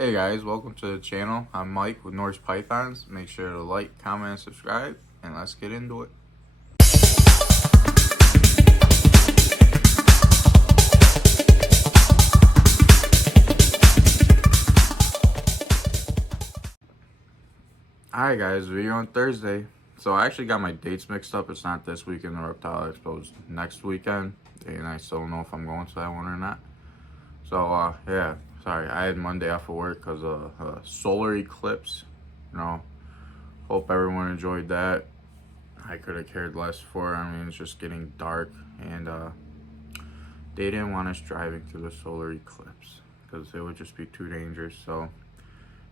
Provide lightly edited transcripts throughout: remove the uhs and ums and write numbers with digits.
Hey guys, welcome to the channel. I'm Mike with Norse Pythons. Make sure to like, comment, and subscribe, and let's get into it. Alright guys, video on Thursday. So I actually got my dates mixed up. It's not this weekend, the Reptile Expo is next weekend. And I still don't know if I'm going to that one or not. So yeah, sorry, I had Monday off of work because of solar eclipse. Hope everyone enjoyed that. I could have cared less for it. I mean, it's just getting dark, and they didn't want us driving through the solar eclipse because it would just be too dangerous. So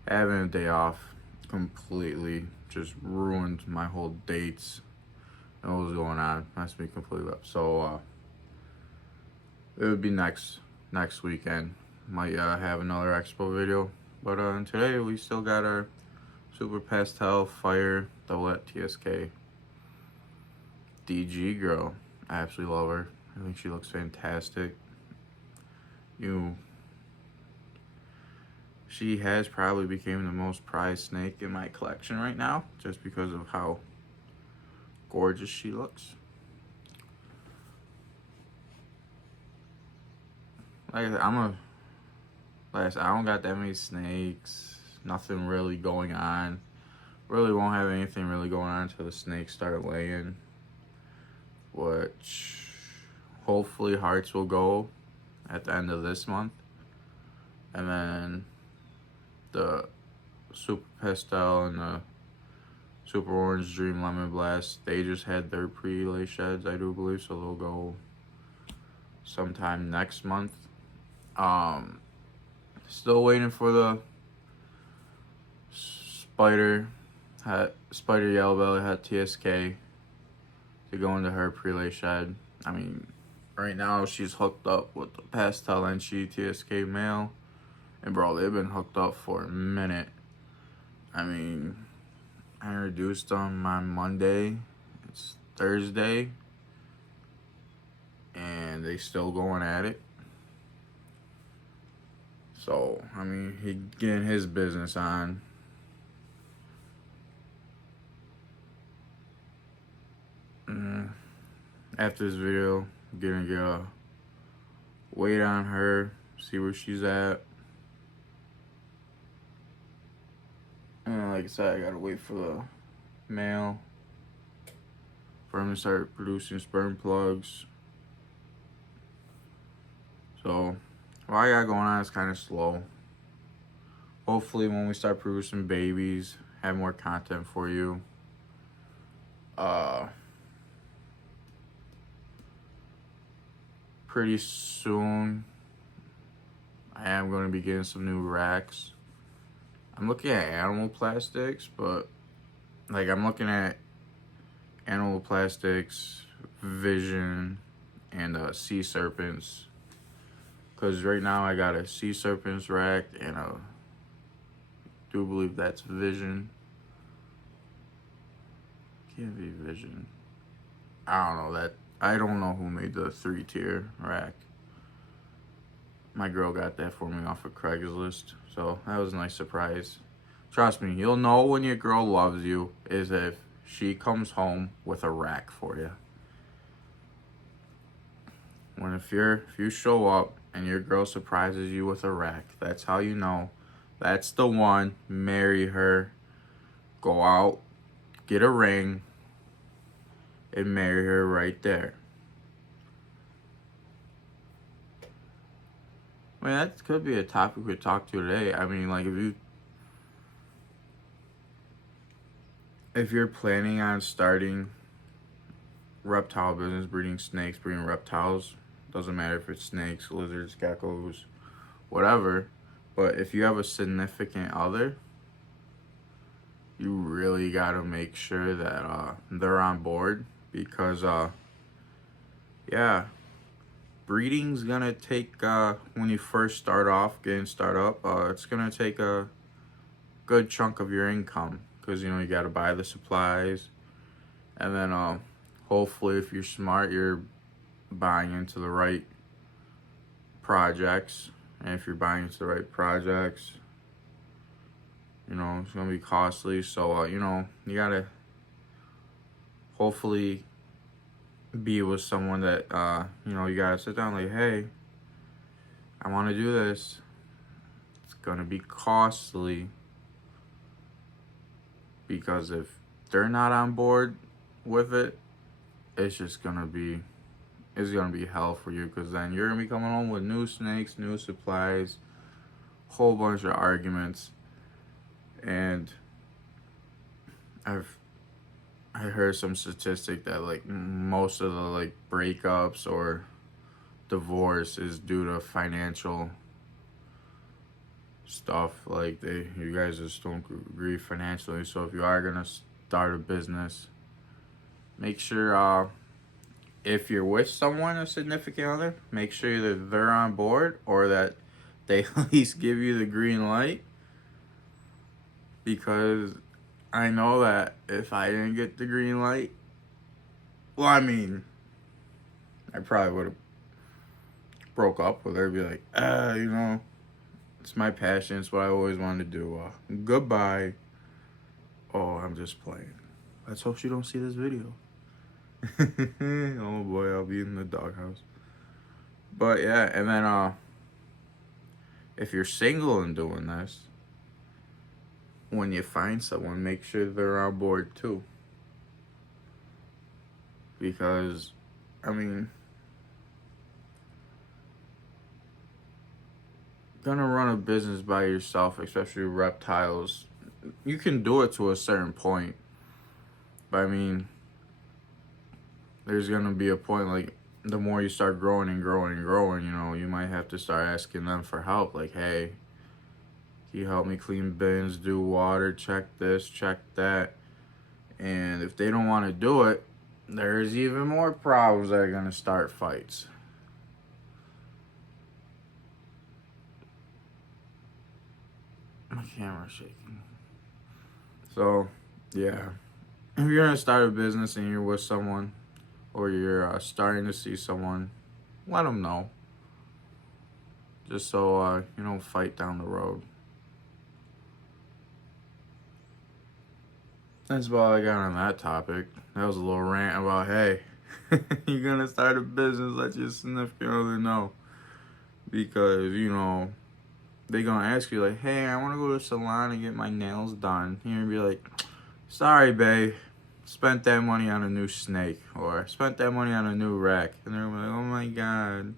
having a day off completely just ruined my whole dates and what was going on. Messed me completely up. So it would be next weekend. Might have another expo video, but today we still got our Super Pastel Fire Double TSK DG girl. I absolutely love her. I think she looks fantastic. She has probably became the most prized snake in my collection right now, just because of how gorgeous she looks. Like I said, I don't got that many snakes. Nothing really going on. Really won't have anything really going on until the snakes start laying, which hopefully hearts will go at the end of this month. And then the Super Pastel and the Super Orange Dream Lemon Blast, they just had their pre-lay sheds, I do believe, so they'll go sometime next month. Still waiting for the Spider Yellow Belly Hat TSK to go into her pre-lay shed. I mean, right now she's hooked up with the Pastel NC TSK male, and bro, they've been hooked up for a minute. I mean, I introduced them on Monday. It's Thursday, and they still going at it. So, I mean, he getting his business on. After this video, I'm gonna get a weight on her, see where she's at. And like I said, I gotta wait for the male for him to start producing sperm plugs. So what I got going on is kind of slow. Hopefully when we start producing babies, have more content for you. Pretty soon I am going to be getting some new racks. I'm looking at animal plastics, but like I'm looking at animal plastics, Vision, and sea serpents. Because right now I got a sea serpents rack and I do believe that's Vision. Can't be Vision. I don't know that. I don't know who made the 3-tier rack. My girl got that for me off of Craigslist, so that was a nice surprise. Trust me, you'll know when your girl loves you is if she comes home with a rack for you. If you show up and your girl surprises you with a rack, that's how you know that's the one. Marry her, go out, get a ring, and marry her right there. I mean, that could be a topic we could talk to today. I mean, like if you're planning on starting reptile business, breeding snakes, breeding reptiles, doesn't matter if it's snakes, lizards, geckos, whatever, but if you have a significant other, you really gotta make sure that they're on board, because yeah, breeding's gonna take when you first start off getting up, it's gonna take a good chunk of your income, because you gotta buy the supplies, and then hopefully if you're smart, you're buying into the right projects. And if you're buying into the right projects, You know, it's gonna be costly. So you know, you gotta hopefully be with someone that you know, you gotta sit down like, hey, I want to do this. It's gonna be costly, because if they're not on board with it, it's just gonna be it's gonna be hell for you, because then you're gonna be coming home with new snakes, new supplies, whole bunch of arguments. And I've I heard some statistic that like most of the like breakups or divorce is due to financial stuff. Like you guys just don't agree financially. So if you are gonna start a business, make sure if you're with someone, a significant other, make sure that they're on board, or that they at least give you the green light. Because I know that if I didn't get the green light, well, I mean, I probably would have broke up with her. Be like, you know, it's my passion. It's what I always wanted to do. Goodbye. Oh, I'm just playing. Let's hope she don't see this video. Oh boy, I'll be in the doghouse. But yeah, and then if you're single and doing this, when you find someone, make sure they're on board too. Because, I mean, gonna run a business by yourself, especially reptiles, you can do it to a certain point. But I mean, there's gonna be a point, like, the more you start growing and growing and growing, you know, you might have to start asking them for help. Like, hey, can you help me clean bins, do water, check this, check that? And if they don't want to do it, there's even more problems that are gonna start fights. My camera's shaking. So, yeah. If you're gonna start a business and you're with someone, or you're starting to see someone, let them know. Just so you don't fight down the road. That's about all I got on that topic. That was a little rant about, hey, you're gonna start a business, let your significant other know. Because, you know, they gonna ask you like, hey, I wanna go to the salon and get my nails done. You're gonna be like, sorry, babe. Spent that money on a new snake, or spent that money on a new rack. And they're like, oh my god,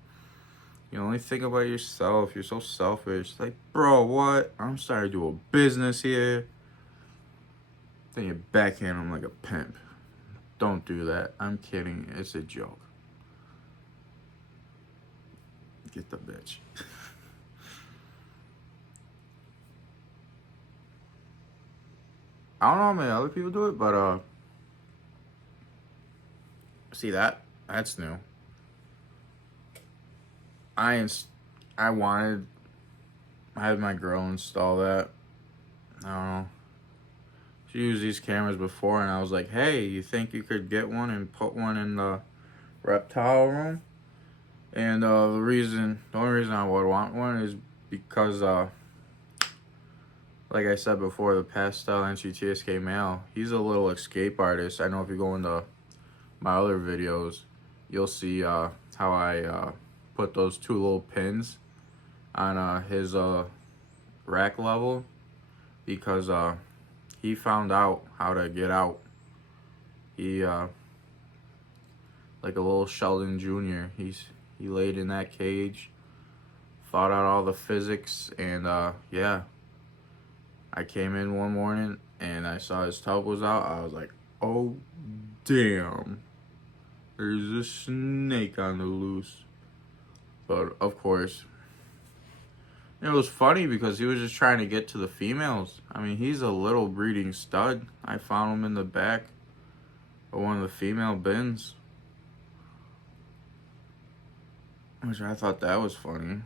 you only think about yourself, you're so selfish. Like, bro, what? I'm starting to do a business here. Then you backhand them like a pimp. Don't do that. I'm kidding. It's a joke. Get the bitch. I don't know how many other people do it, but see that? That's new. I had my girl install that. I don't know. She used these cameras before, and I was like, hey, you think you could get one and put one in the reptile room? And the only reason I would want one is because, like I said before, the pastel NCTSK male, he's a little escape artist. I know if you go into my other videos, you'll see how I put those two little pins on his rack level, because he found out how to get out. He like a little Sheldon Jr. He laid in that cage, thought out all the physics, and yeah. I came in one morning and I saw his tub was out. I was like, oh damn, there's a snake on the loose. But of course, it was funny because he was just trying to get to the females. I mean, he's a little breeding stud. I found him in the back of one of the female bins, which I thought that was funny.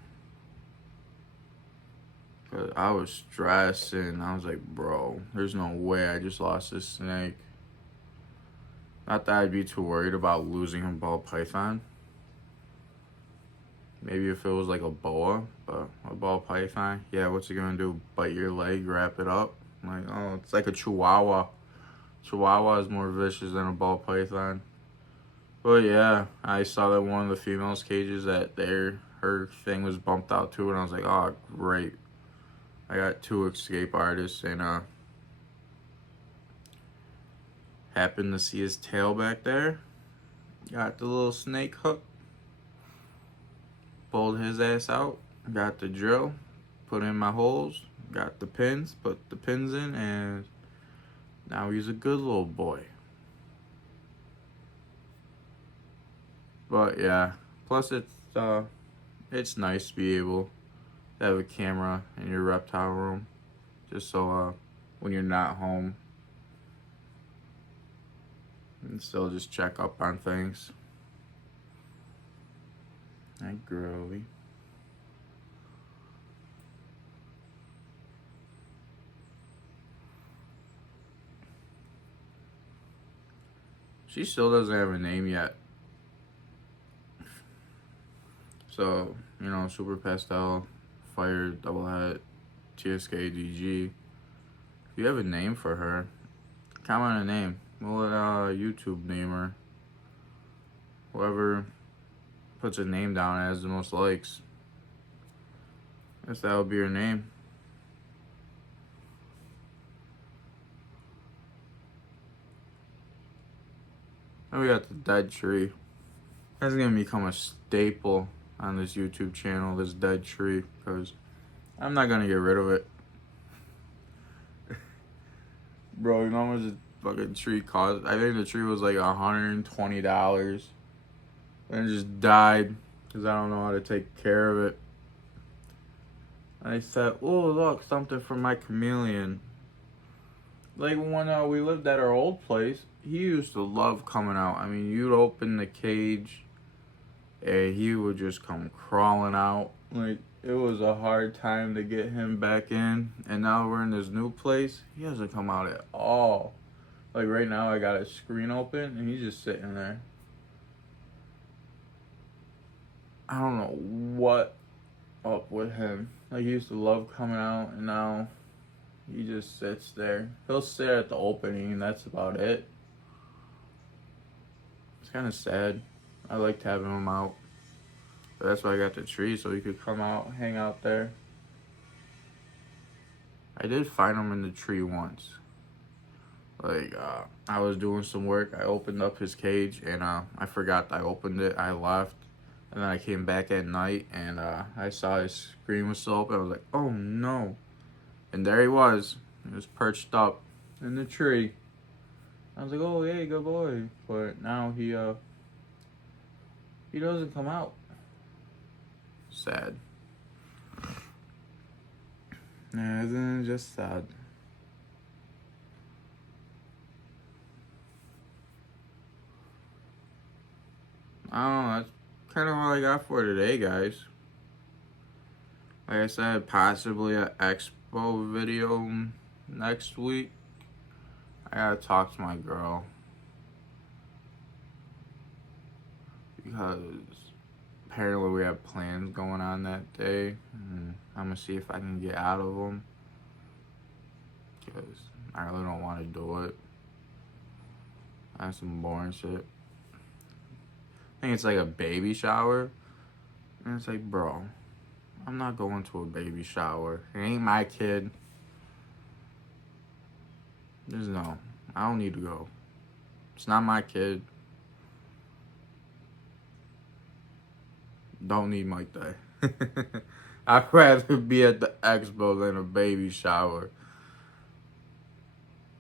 Cause I was stressing. I was like, bro, there's no way I just lost this snake. Not that I'd be too worried about losing a ball python. Maybe if it was like a boa, but a ball python, yeah, what's it gonna do? Bite your leg, wrap it up? I'm like, oh, it's like a chihuahua. Chihuahua is more vicious than a ball python. But yeah, I saw that one of the females' cages that her thing was bumped out too, and I was like, oh, great. I got 2 escape artists, and happened to see his tail back there. Got the little snake hook. Pulled his ass out. Got the drill. Put in my holes. Got the pins. Put the pins in, and now he's a good little boy. But yeah, plus it's nice to be able to have a camera in your reptile room, just so when you're not home, you can still just check up on things. Hi, girly. She still doesn't have a name yet. So, you know, Super Pastel, Fire, Double Hat, TSK, DG. If you have a name for her, comment a name. We'll let YouTube name her. Whoever puts a name down as the most likes, I guess that would be her name. And we got the dead tree. That's gonna become a staple on this YouTube channel, this dead tree, because I'm not gonna get rid of it. Bro, you know how much this fucking tree cost? I think the tree was like $120. And it just died because I don't know how to take care of it. I said, oh, look, something for my chameleon. Like when we lived at our old place, he used to love coming out. I mean, you'd open the cage and he would just come crawling out. Like, it was a hard time to get him back in. And now we're in this new place, he doesn't come out at all. Like right now I got his screen open and he's just sitting there. I don't know what up with him. Like, he used to love coming out, and now he just sits there. He'll sit at the opening, and that's about it. It's kind of sad. I liked having him out. But that's why I got the tree, so he could come out, hang out there. I did find him in the tree once. Like, I was doing some work. I opened up his cage, and I forgot I opened it. I left. And then I came back at night, and I saw his screen was still open. I was like, oh no. And there he was. He was perched up in the tree. I was like, oh, hey, good boy. But now he doesn't come out. Sad. Nah, isn't it just sad? I don't know. That's kind of all I got for today, guys. Like I said, possibly an expo video next week. I gotta talk to my girl, because apparently we have plans going on that day, and I'm gonna see if I can get out of them, because I really don't want to do it. I have some boring shit. I think it's like a baby shower, and it's like, bro, I'm not going to a baby shower. It ain't my kid. There's no, I don't need to go. It's not my kid. Don't need Mike Day. I'd rather be at the expo than a baby shower.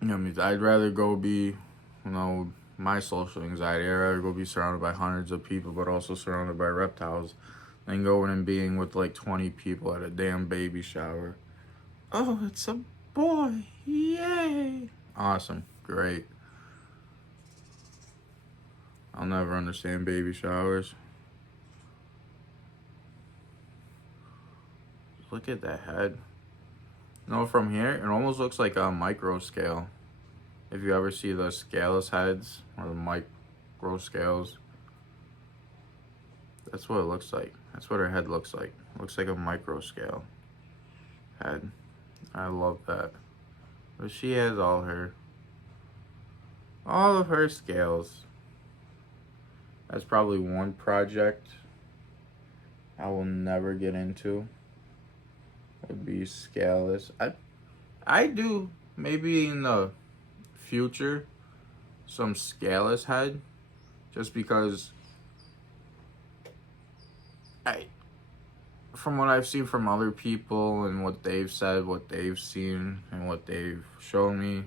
You know what I mean? I'd rather go be, you know, my social anxiety. I'd rather go be surrounded by hundreds of people, but also surrounded by reptiles, than going and being with like 20 people at a damn baby shower. Oh, it's a boy. Yay. Awesome. Great. I'll never understand baby showers. Look at that head. No, from here, it almost looks like a micro scale. If you ever see the scaleless heads or the micro scales, that's what it looks like. That's what her head looks like. It looks like a micro scale head. I love that. But she has all of her scales. That's probably one project I will never get into. Would be scaleless. I do maybe in the future some scaleless head, just because I, from what I've seen from other people and what they've said, what they've seen, and what they've shown me,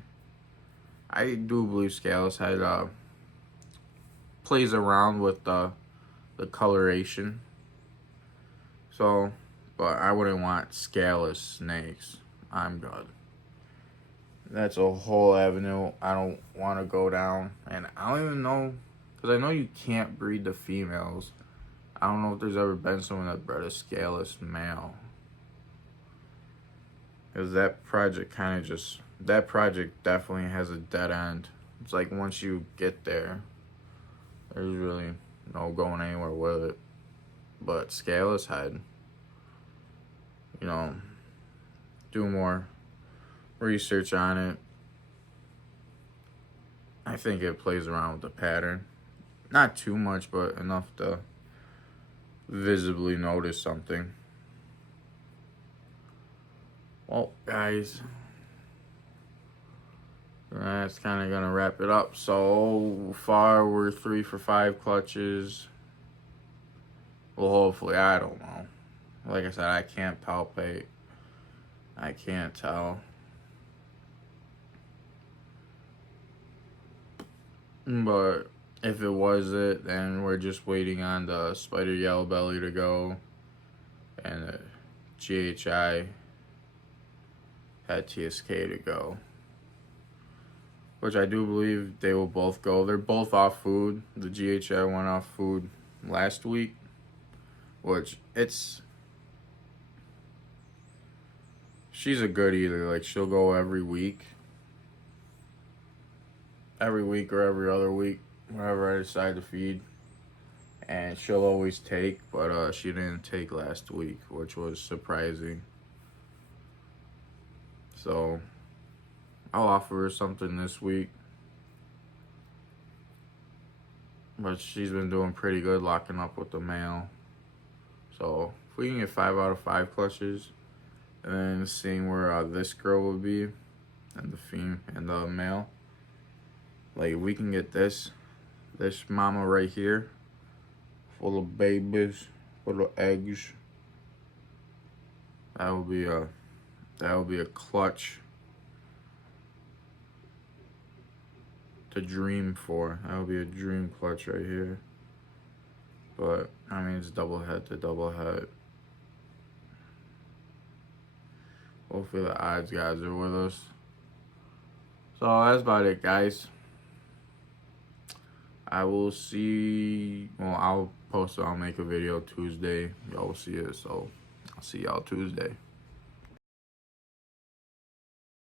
I do believe scaleless head plays around with the coloration. So, but I wouldn't want scaleless snakes. I'm good. That's a whole avenue I don't want to go down. And I don't even know, because I know you can't breed the females. I don't know if there's ever been someone that bred a scaleless male. Because that project definitely has a dead end. It's like once you get there, there's really no going anywhere with it. But scaleless head, do more research on it. I think it plays around with the pattern. Not too much, but enough to visibly notice something. Well, guys, that's kind of gonna wrap it up. So far, we're 3 for 5 clutches. Well, hopefully, I don't know. Like I said, I can't palpate. I can't tell. But if it was it, then we're just waiting on the spider yellow belly to go, and the GHI had TSK to go, which I do believe they will both go. They're both off food. The GHI went off food last week, which she's a good eater. Like, she'll go every week or every other week, wherever I decide to feed. And she'll always take, but she didn't take last week, which was surprising. So I'll offer her something this week. But she's been doing pretty good locking up with the male. So if we can get 5 out of 5 clutches, and then seeing where this girl will be, and the male. Like, if we can get this mama right here, full of babies, full of eggs, that would be a clutch to dream for. That would be a dream clutch right here. But I mean, it's double head to double head. Hopefully the odds guys are with us. So that's about it, guys. I will see. Well, I'll make a video Tuesday. Y'all will see it. So I'll see y'all Tuesday.